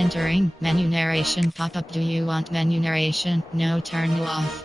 Entering menu narration pop-up. Do you want menu narration? No, turn it off.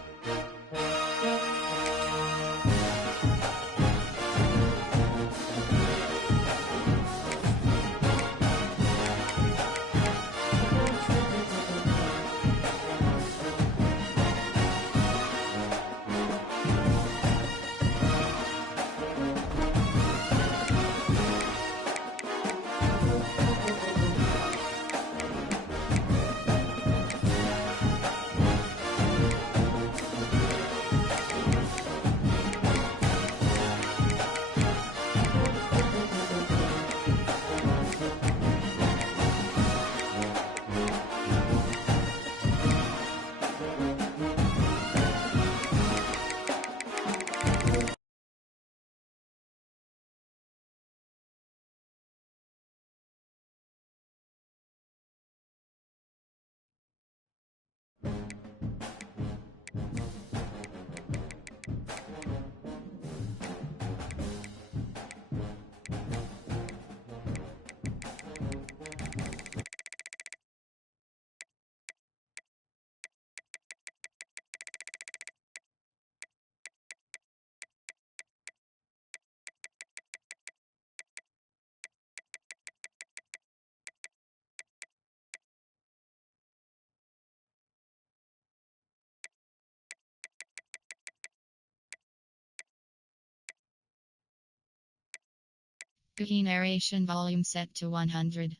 Cookie narration volume set to 100.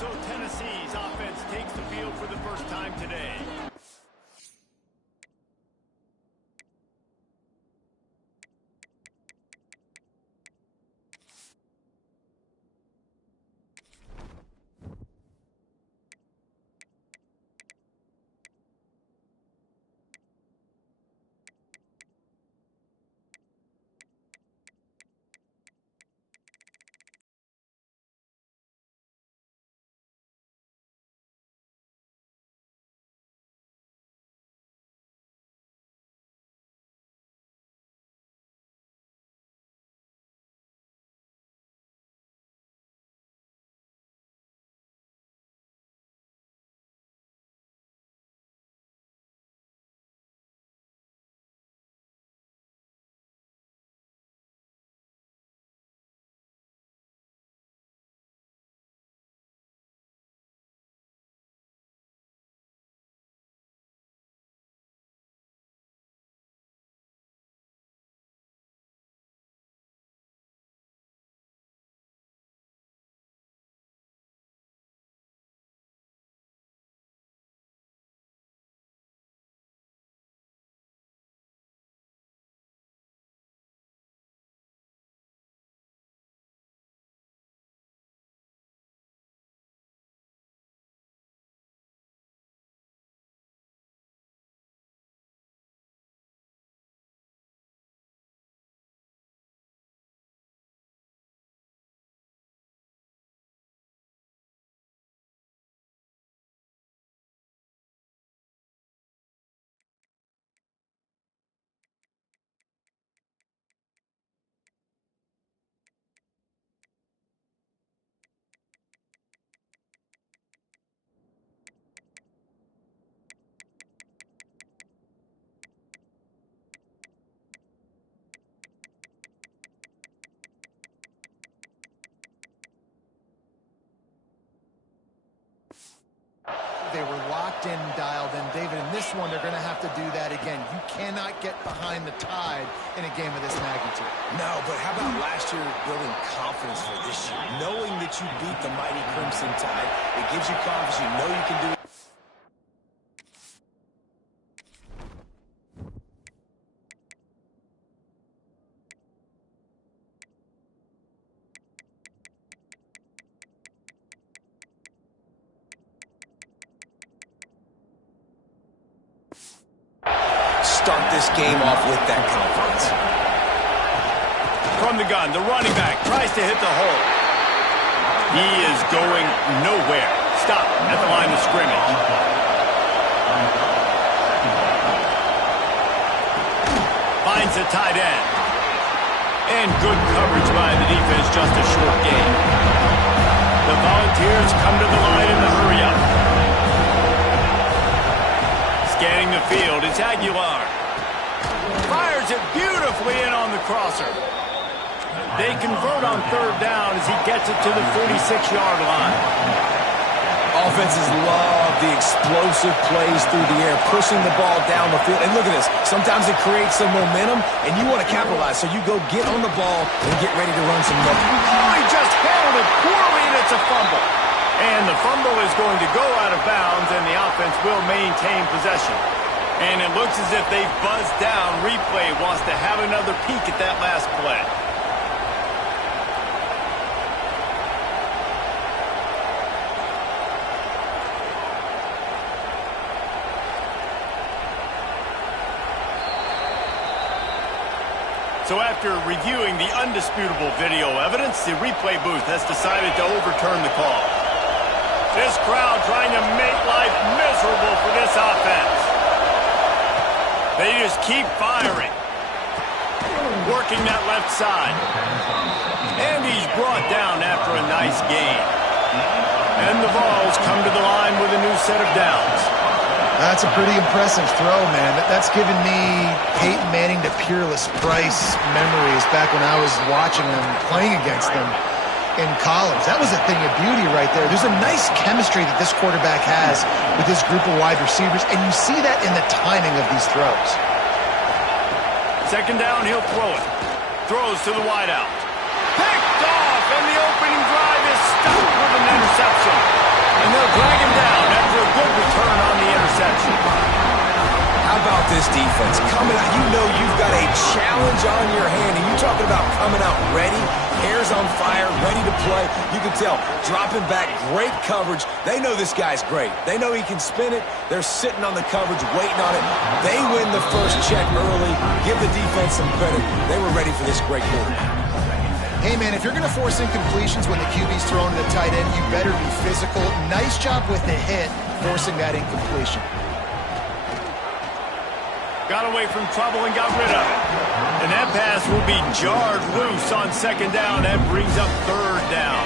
So Tennessee's offense takes the field for the first time today. locked in and dialed in. David, in this one, they're going to have to do that again. You cannot get behind the Tide in a game of this magnitude. No, but how about last year building confidence for this year? Knowing that you beat the mighty Crimson Tide, it gives you confidence. You know you can do it. Start this game off with that confidence. From the gun, the running back tries to hit the hole. He is going nowhere. Stop at the line of scrimmage. Finds the tight end. And good coverage by the defense, just a short gain. The Volunteers come to the line in the hurry-up. Scanning the field, it's Aguilar. Fires it beautifully in on the crosser. They convert on third down as he gets it to the 46-yard line. Offenses love the explosive plays through the air, pushing the ball down the field. And look at this. Sometimes it creates some momentum, and you want to capitalize. So you go get on the ball and get ready to run some numbers. Oh, he just handled it poorly, and it's a fumble. And the fumble is going to go out of bounds, and the offense will maintain possession. And it looks as if they've buzzed down. Replay wants to have another peek at that last play. So after reviewing the undisputable video evidence, the replay booth has decided to overturn the call. This crowd trying to make life miserable for this offense. They just keep firing. Working that left side. And he's brought down after a nice gain. And the Vols come to the line with a new set of downs. That's a pretty impressive throw, man. That's given me Peyton Manning to Peerless Price memories back when I was watching them, playing against them in college. That was a thing of beauty right there. There's a nice chemistry that this quarterback has with this group of wide receivers, and you see that in the timing of these throws. Second down, he'll throw it. Throws to the wideout. Picked off, and the opening drive is stopped with an interception. And they'll drag him down after a good return on the interception. How about this defense? Coming out, you know you've got a challenge on your hand, and you're talking about coming out ready, hairs on fire, ready to play. You can tell, dropping back, great coverage. They know this guy's great. They know he can spin it. They're sitting on the coverage, waiting on it. They win the first check early. Give the defense some credit. They were ready for this great quarterback. Hey, man, if you're going to force incompletions when the QB's throwing to the tight end, you better be physical. Nice job with the hit, forcing that incompletion. Got away from trouble and got rid of it. And that pass will be jarred loose on second down. That brings up third down.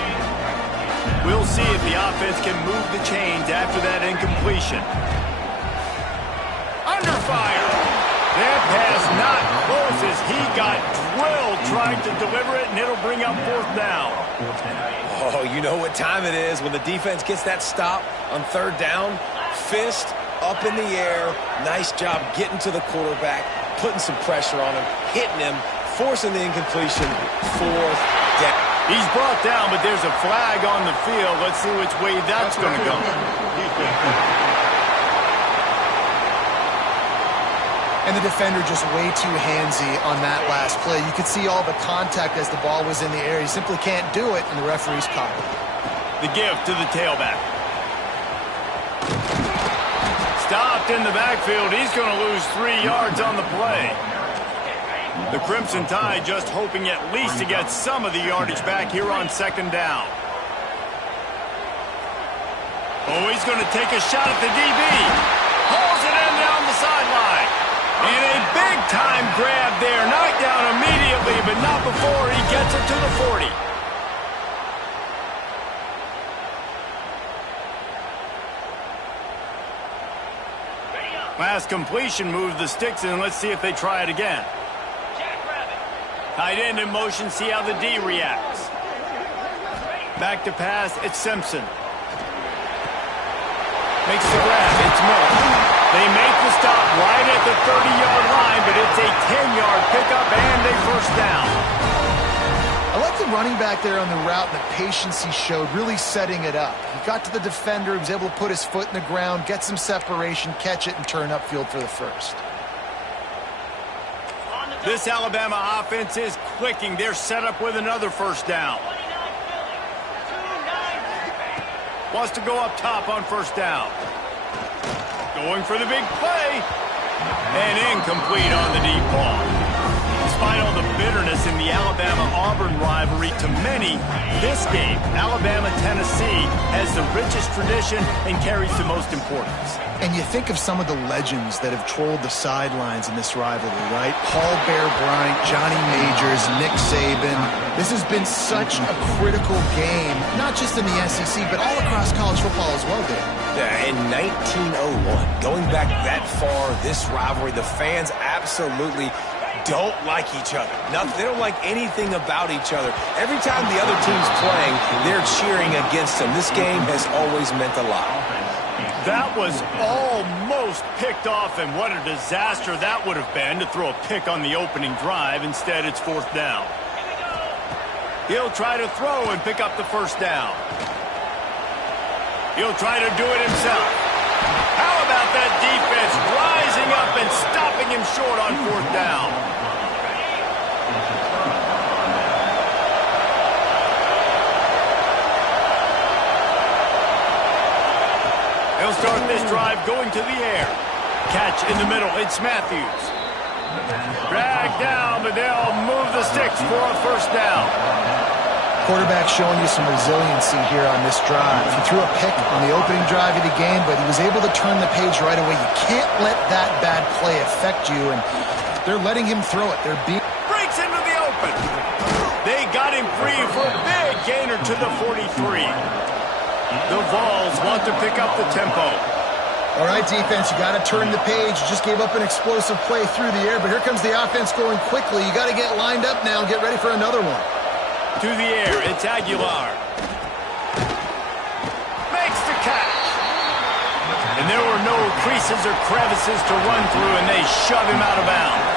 We'll see if the offense can move the chains after that incompletion. Under fire. That pass not close as he got drilled trying to deliver it, and it'll bring up fourth down. Oh, you know what time it is when the defense gets that stop on third down. Fist up in the air. Nice job getting to the quarterback, putting some pressure on him, hitting him, forcing the incompletion. Fourth down. He's brought down, but there's a flag on the field. Let's see which way that's going to go. And the defender just way too handsy on that last play. You could see all the contact as the ball was in the air. He simply can't do it, and the referee's caught it. The give to the tailback. Stopped in the backfield. He's going to lose 3 yards on the play. The Crimson Tide just hoping at least to get some of the yardage back here on second down. Oh, he's going to take a shot at the DB. Pulls it in down the sideline. And a big-time grab there. Knocked down immediately, but not before he gets it to the 40. Last completion moves the sticks in. Let's see if they try it again. Tight end in motion. See how the D reacts. Back to pass. It's Simpson. Makes the grab. It's it's Miller. They make the stop right at the 30-yard line, but it's a 10-yard pickup and a first down. I like the running back there on the route and the patience he showed, really setting it up. He got to the defender, he was able to put his foot in the ground, get some separation, catch it, and turn upfield for the first. This Alabama offense is clicking. They're set up with another first down. Wants to go up top on first down. Going for the big play. And incomplete on the deep ball. Despite all the bitterness in the Alabama-Auburn rivalry, to many, this game, Alabama-Tennessee, has the richest tradition and carries the most importance. And you think of some of the legends that have trolled the sidelines in this rivalry, right? Paul Bear Bryant, Johnny Majors, Nick Saban. This has been such a critical game, not just in the SEC, but all across college football as well, Dave. Yeah, in 1901, going back that far, this rivalry, the fans absolutely don't like each other. They don't like anything about each other. Every time the other team's playing, they're cheering against them. This game has always meant a lot. That was almost picked off, and what a disaster that would have been to throw a pick on the opening drive. Instead, it's fourth down. He'll try to throw and pick up the first down. He'll try to do it himself. How about that defense rising up and stopping him short on fourth down? He'll start this drive going to the air. Catch in the middle. It's Matthews. Dragged down, but they'll move the sticks for a first down. Quarterback showing you some resiliency here on this drive. He threw a pick on the opening drive of the game, but he was able to turn the page right away. You can't let that bad play affect you, and they're letting him throw it. Breaks into the open. They got him free for a big gainer to the 43. The Vols want to pick up the tempo. All right, defense, you got to turn the page. You just gave up an explosive play through the air, but here comes the offense going quickly. You got to get lined up now and get ready for another one. To the air, it's Aguilar. Makes the catch. And there were no creases or crevices to run through, and they shove him out of bounds.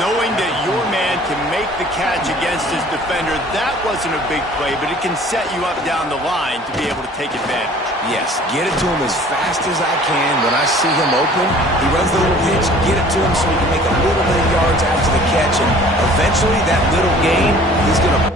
Knowing that your man can make the catch against his defender, that wasn't a big play, but it can set you up down the line to be able to take advantage. Yes, get it to him as fast as I can. When I see him open, he runs the little hitch, get it to him so he can make a little bit of yards after the catch, and eventually that little gain, he's going to...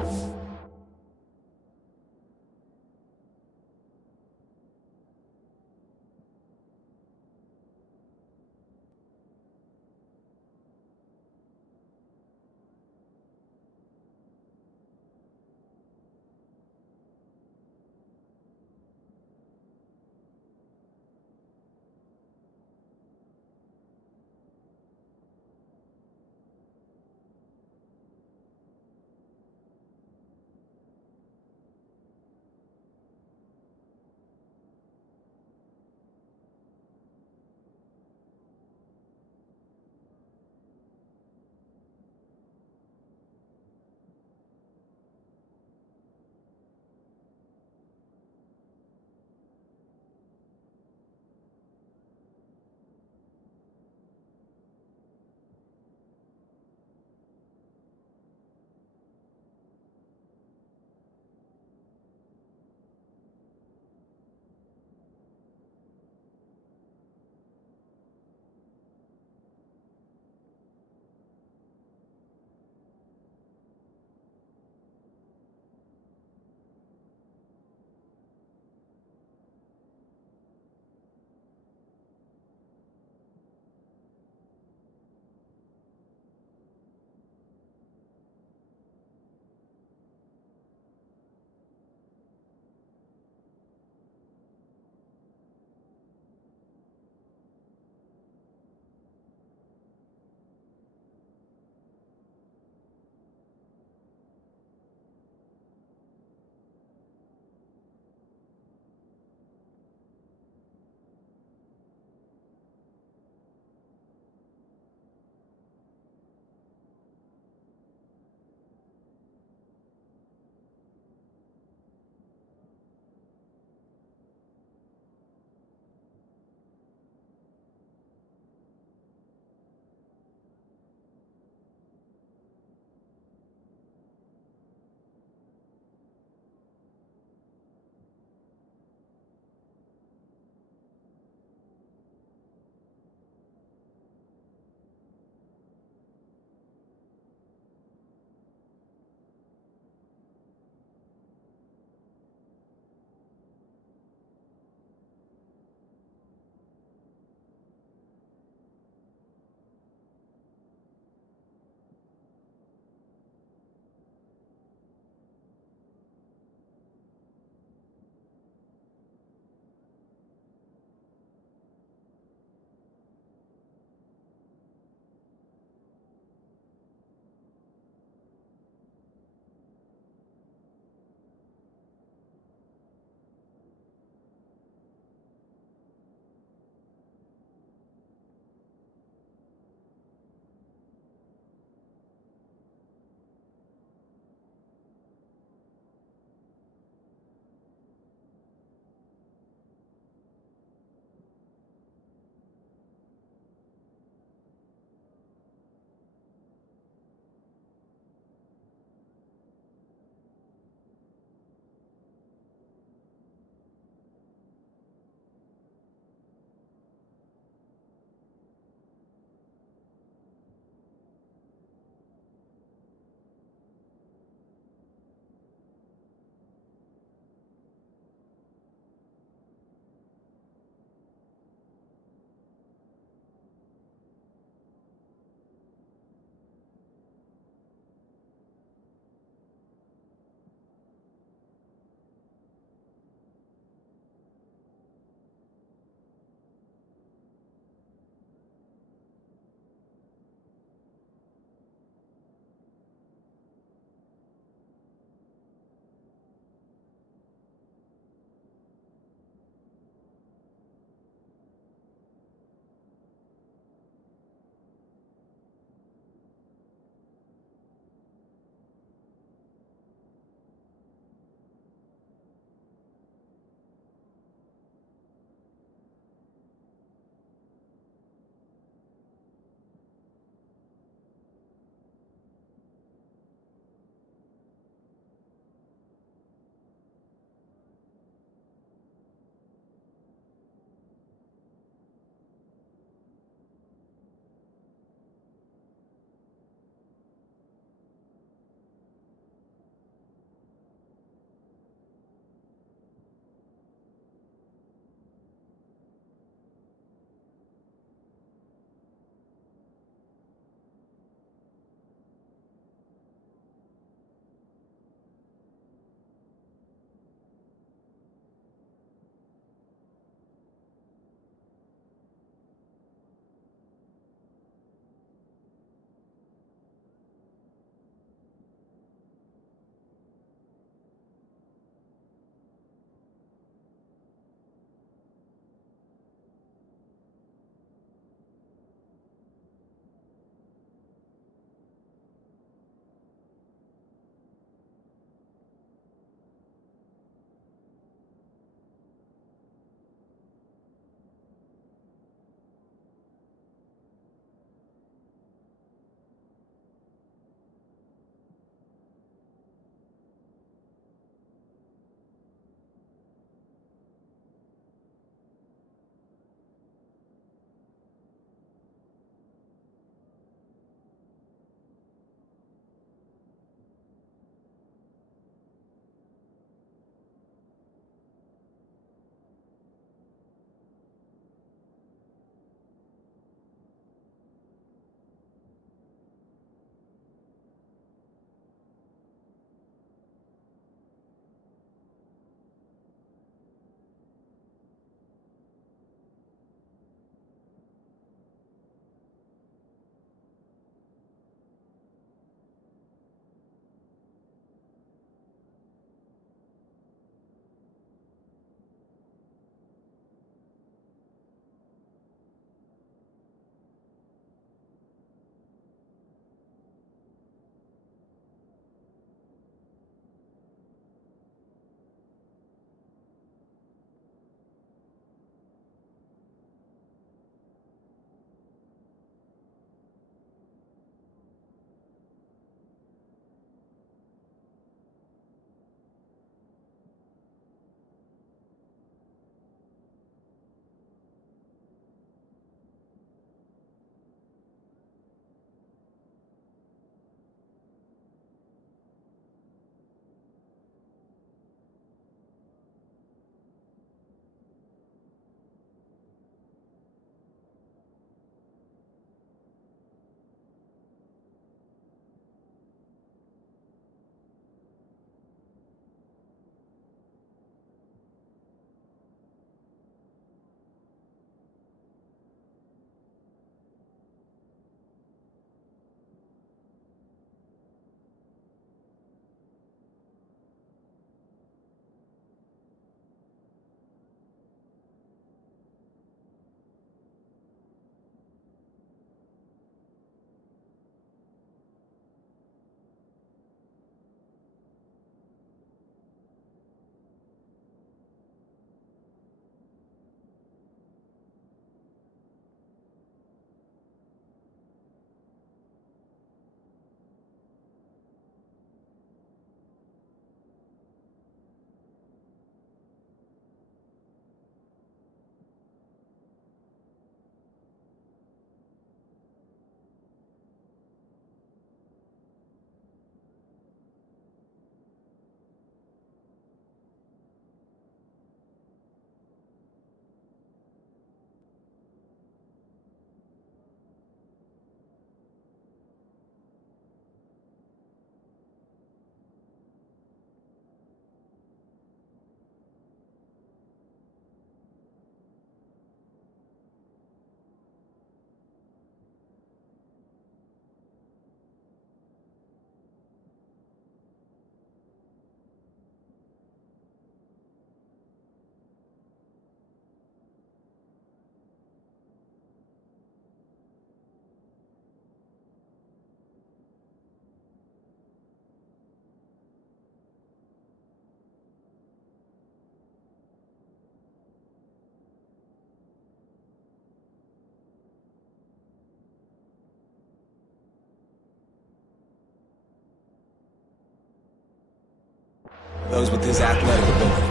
those with his athletic ability.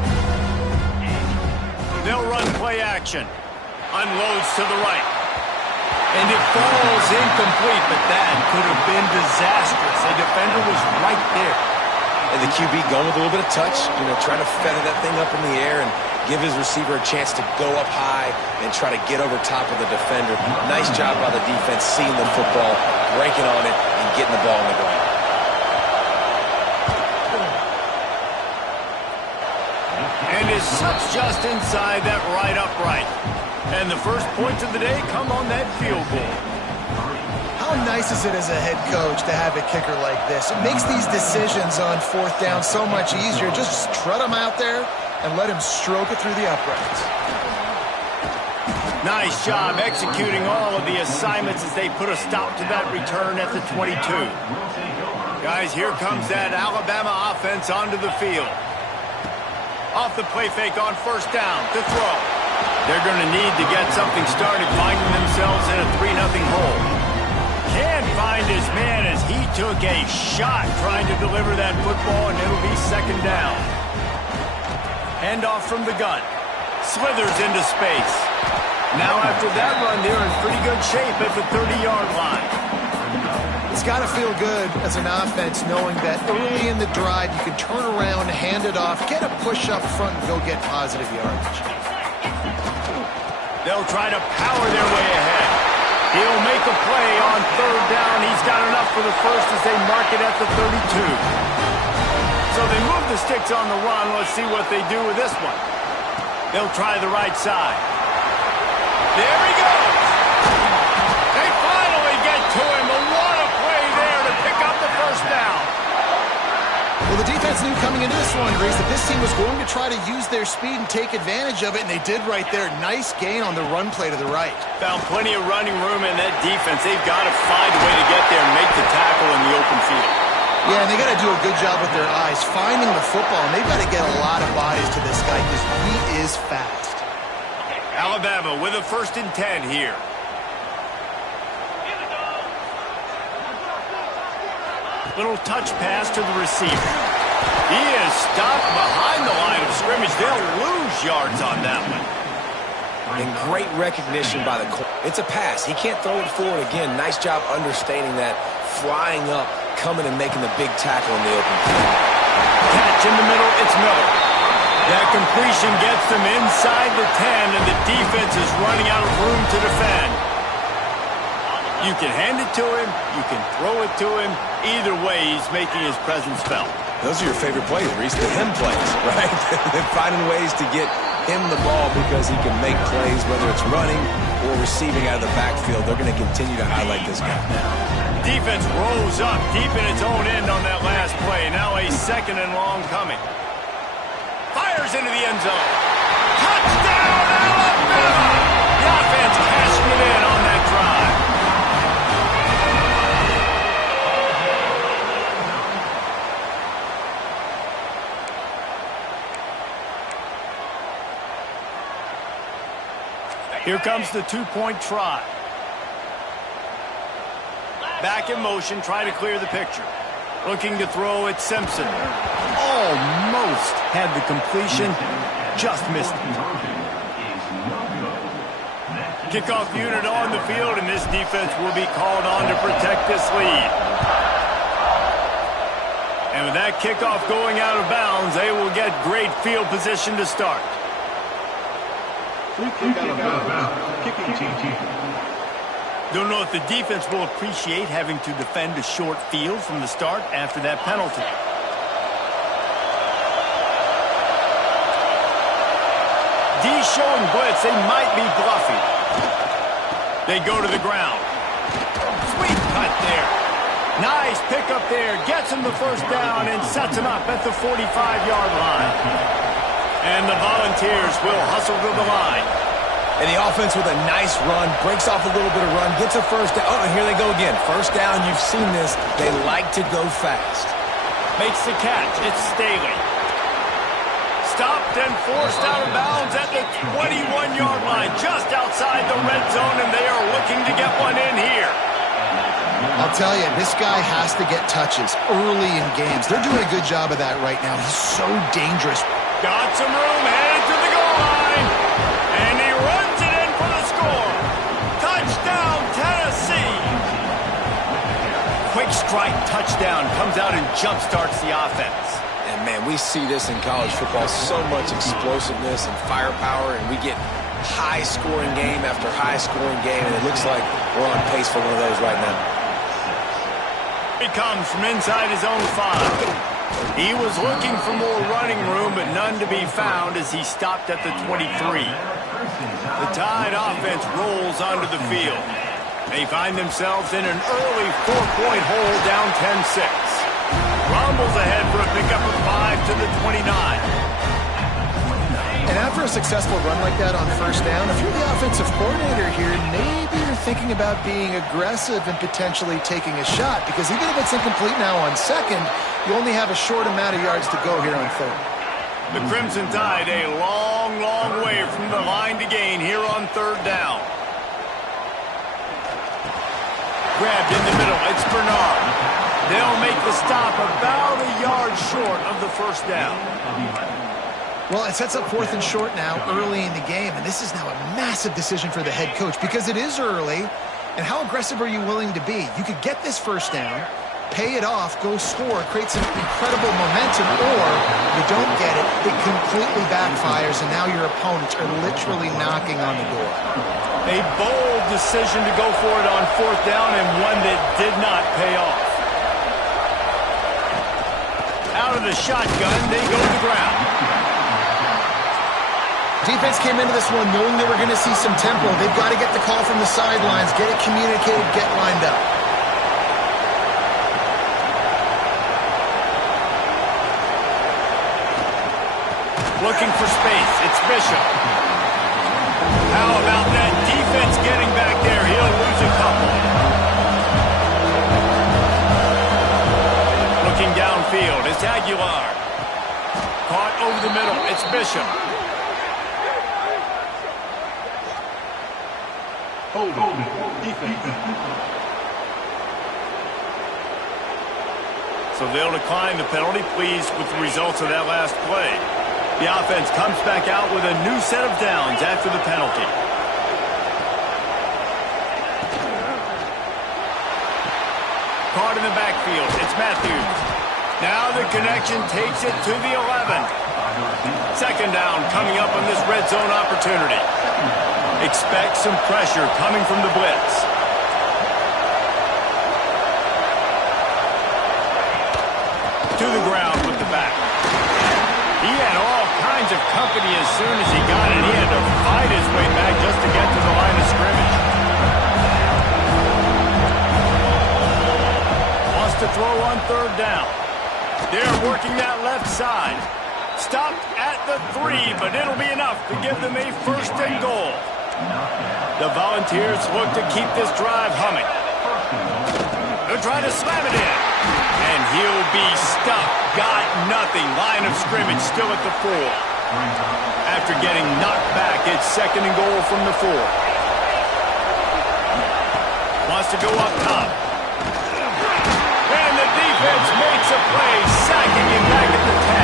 They'll run play action. Unloads to the right. And it falls incomplete, but that could have been disastrous. A defender was right there. And the QB going with a little bit of touch, trying to feather that thing up in the air and give his receiver a chance to go up high and try to get over top of the defender. Nice job by the defense seeing the football, breaking on it, and getting the ball on the ground. And is such just inside that right upright. And the first points of the day come on that field goal. How nice is it as a head coach to have a kicker like this? It makes these decisions on fourth down so much easier. Just trot him out there and let him stroke it through the uprights. Nice job executing all of the assignments as they put a stop to that return at the 22. Guys, here comes that Alabama offense onto the field. Off the play fake on first down to throw. They're going to need to get something started, finding themselves in a 3-0 hole. Can't find his man as he took a shot trying to deliver that football, and it'll be second down. Handoff from the gun. Slithers into space. Now after that run, they're in pretty good shape at the 30-yard line. It's got to feel good as an offense knowing that early in the drive you can turn around, hand it off, get a push up front, and go get positive yardage. They'll try to power their way ahead. He'll make a play on third down. He's got enough for the first as they mark it at the 32. So they move the sticks on the run. Let's see what they do with this one. They'll try the right side. There he goes. They finally get to him. What a play there to pick up the first down. Well, the defense knew coming into this one, Reese, that this team was going to try to use their speed and take advantage of it, and they did right there. Nice gain on the run play to the right. Found plenty of running room in that defense. They've got to find a way to get there and make the tackle in the open field. Yeah, and they got to do a good job with their eyes, finding the football, and they've got to get a lot of bodies to this guy because he is fast. Alabama with a 1st and 10 here. Little touch pass to the receiver. He is stopped behind the line of scrimmage. They'll lose yards on that one. And great recognition by the corner. It's a pass. He can't throw it forward again. Nice job understanding that, flying up, coming and making the big tackle in the open field. Catch in the middle, it's Miller. That completion gets them inside the 10, and the defense is running out of room to defend. You can hand it to him, you can throw it to him. Either way, he's making his presence felt. Those are your favorite plays, Reese, the him plays, right? They're finding ways to get him the ball because he can make plays, whether it's running or receiving out of the backfield. They're going to continue to highlight this guy. Defense rolls up deep in its own end on that last play. Now a 2nd and long coming. Fires into the end zone. Touchdown, Alabama! The offense cashing it in on that drive. Here comes the 2-point try. Back in motion, try to clear the picture. Looking to throw at Simpson. Almost had the completion, just missed it. Kickoff unit on the field, and this defense will be called on to protect this lead. And with that kickoff going out of bounds, they will get great field position to start. Kicking team. Don't know if the defense will appreciate having to defend a short field from the start after that penalty. D showing blitz. They might be bluffing. They go to the ground. Sweet cut there. Nice pick up there. Gets him the first down and sets him up at the 45-yard line. And the Volunteers will hustle to the line. And the offense with a nice run, breaks off a little bit of run, gets a first down. Oh, and here they go again. First down, you've seen this. They like to go fast. Makes the catch. It's Staley. Stopped and forced out of bounds at the 21-yard line, just outside the red zone, and they are looking to get one in here. I'll tell you, this guy has to get touches early in games. They're doing a good job of that right now. He's so dangerous. Got some room, headed to the goal line. And he runs it in for the score. Touchdown, Tennessee. Quick strike touchdown comes out and jump-starts the offense. And, man, we see this in college football, so much explosiveness and firepower, and we get high-scoring game after high-scoring game, and it looks like we're on pace for one of those right now. He comes from inside his own 5. He was looking for more running room, but none to be found as he stopped at the 23. The Tide offense rolls onto the field. They find themselves in an early 4-point hole down 10-6. Rumbles ahead for a pickup of 5 to the 29. And after a successful run like that on first down, if you're the offensive coordinator here, maybe you're thinking about being aggressive and potentially taking a shot, because even if it's incomplete now on second, you only have a short amount of yards to go here on third. The Crimson Tide a long, long way from the line to gain here on third down. Grabbed in the middle, it's Bernard. They'll make the stop about a yard short of the first down. Well, it sets up 4th and short now early in the game, and this is now a massive decision for the head coach because it is early, and how aggressive are you willing to be? You could get this first down, pay it off, go score, create some incredible momentum, or you don't get it, it completely backfires, and now your opponents are literally knocking on the door. A bold decision to go for it on 4th down, and one that did not pay off. Out of the shotgun, they go to the ground. Defense came into this one knowing they were going to see some tempo. They've got to get the call from the sidelines, get it communicated, get lined up. Looking for space. It's Bishop. How about that defense getting back there? He'll lose a couple. Looking downfield. It's Aguilar. Caught over the middle. It's Bishop. So they'll decline the penalty, pleased with the results of that last play. The offense comes back out with a new set of downs after the penalty. Caught in the backfield, it's Matthews. Now the connection takes it to the 11. Second down coming up on this red zone opportunity. Expect some pressure coming from the blitz. To the ground with the back. He had all kinds of company as soon as he got it. He had to fight his way back just to get to the line of scrimmage. Wants to throw on third down. They're working that left side. Stopped at the 3, but it'll be enough to give them a 1st and goal. The Volunteers look to keep this drive humming. They'll try to slam it in. And he'll be stuck. Got nothing. Line of scrimmage still at the 4. After getting knocked back, it's 2nd and goal from the 4. Wants to go up top. And the defense makes a play, sacking him back at the 10.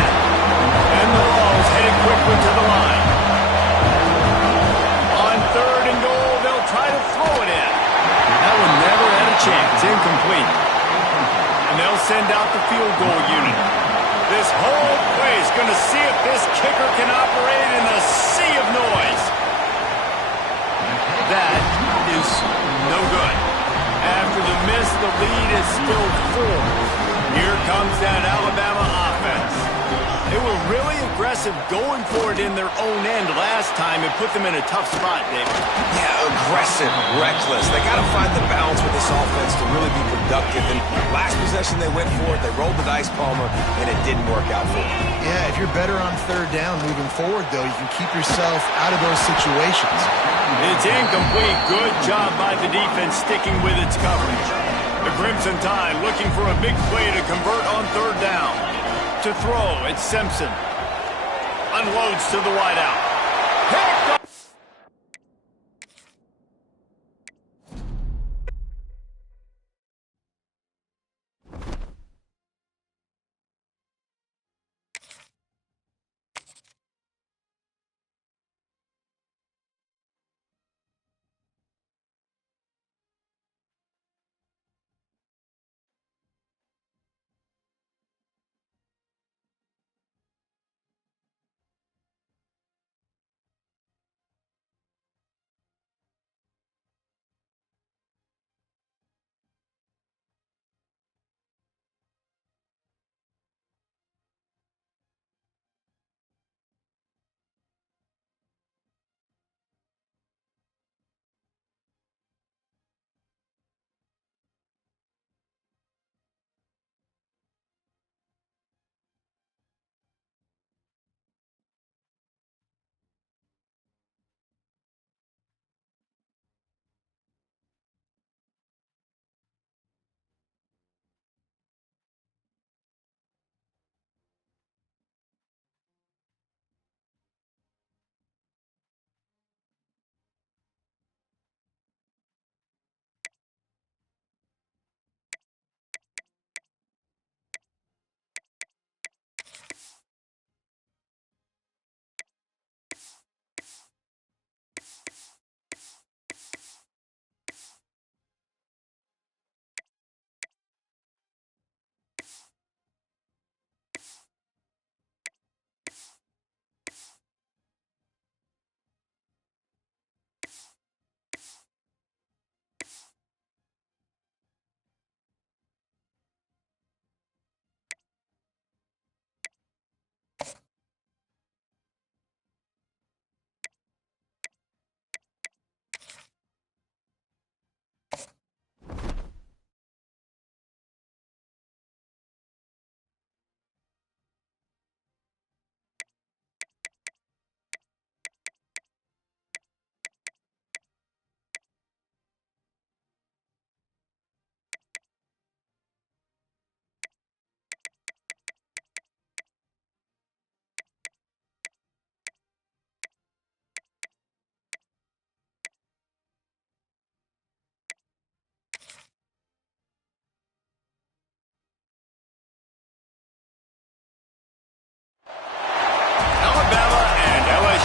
And the Vols heading quickly to the line. On 3rd and goal, they'll try to throw it in. That one never had a chance. Incomplete. And they'll send out the field goal unit. This whole play is going to see if this kicker can operate in a sea of noise. That is no good. After the miss, the lead is still 4. Here comes that Alabama offense. They were really aggressive going for it in their own end last time and put them in a tough spot, David. Yeah, aggressive, reckless. They got to find the balance with this offense to really be productive. And last possession they went for it, they rolled the dice, Palmer, and it didn't work out for them. Yeah, if you're better on third down moving forward, though, you can keep yourself out of those situations. It's incomplete. Good job by the defense sticking with its coverage. The Crimson Tide looking for a big play to convert on third down. To throw, it's Simpson. Unloads to the wideout. Picked up.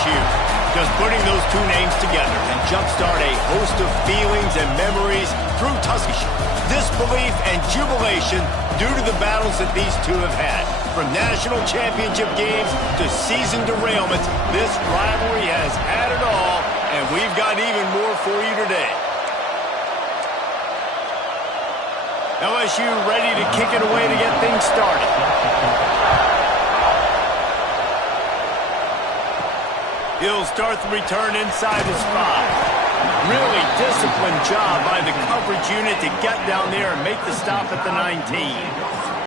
LSU. Just putting those two names together and jumpstart a host of feelings and memories through Tuskegee. Disbelief and jubilation due to the battles that these two have had. From national championship games to season derailments, this rivalry has had it all, and we've got even more for you today. LSU ready to kick it away to get things started. He'll start the return inside his 5. Really disciplined job by the coverage unit to get down there and make the stop at the 19.